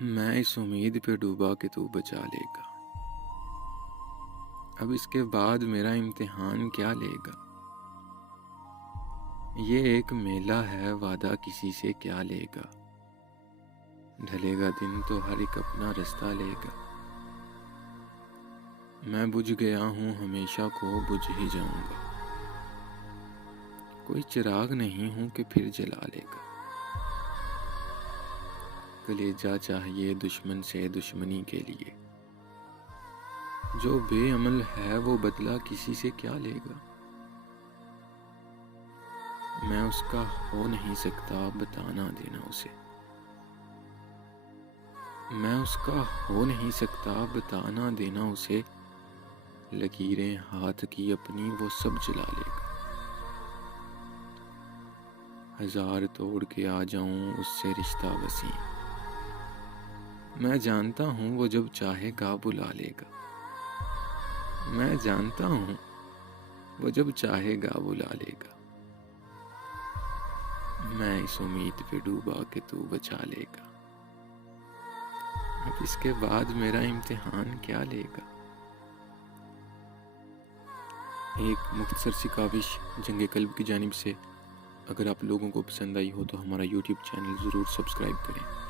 میں اس امید پہ ڈوبا کہ تو بچا لے گا۔ اب اس کے بعد میرا امتحان کیا لے گا؟ یہ ایک میلہ ہے، وعدہ کسی سے کیا لے گا؟ ڈھلے گا دن تو ہر ایک اپنا رستہ لے گا۔ میں بجھ گیا ہوں، ہمیشہ کو بجھ ہی جاؤں گا۔ کوئی چراغ نہیں ہوں کہ پھر جلا لے گا۔ کلیجہ چاہیے دشمن سے دشمنی کے لیے، جو بے عمل ہے وہ بدلہ کسی سے کیا لے گا؟ میں اس کا ہو نہیں سکتا، بتانا دینا اسے۔ میں اس کا ہو نہیں سکتا، بتانا دینا اسے۔ لکیریں ہاتھ کی اپنی وہ سب جلا لے گا۔ ہزار توڑ کے آ جاؤں اس سے رشتہ وسیع، میں جانتا ہوں وہ جب چاہے گا بلا لے گا۔ میں جانتا ہوں وہ جب چاہے گا بلا لے گا۔ میں اس امید پہ ڈوبا کہ تو بچا لے گا۔ اب اس کے بعد میرا امتحان کیا لے گا؟ ایک مختصر سی کاوش جنگ قلب کی جانب سے۔ اگر آپ لوگوں کو پسند آئی ہو تو ہمارا یوٹیوب چینل ضرور سبسکرائب کریں۔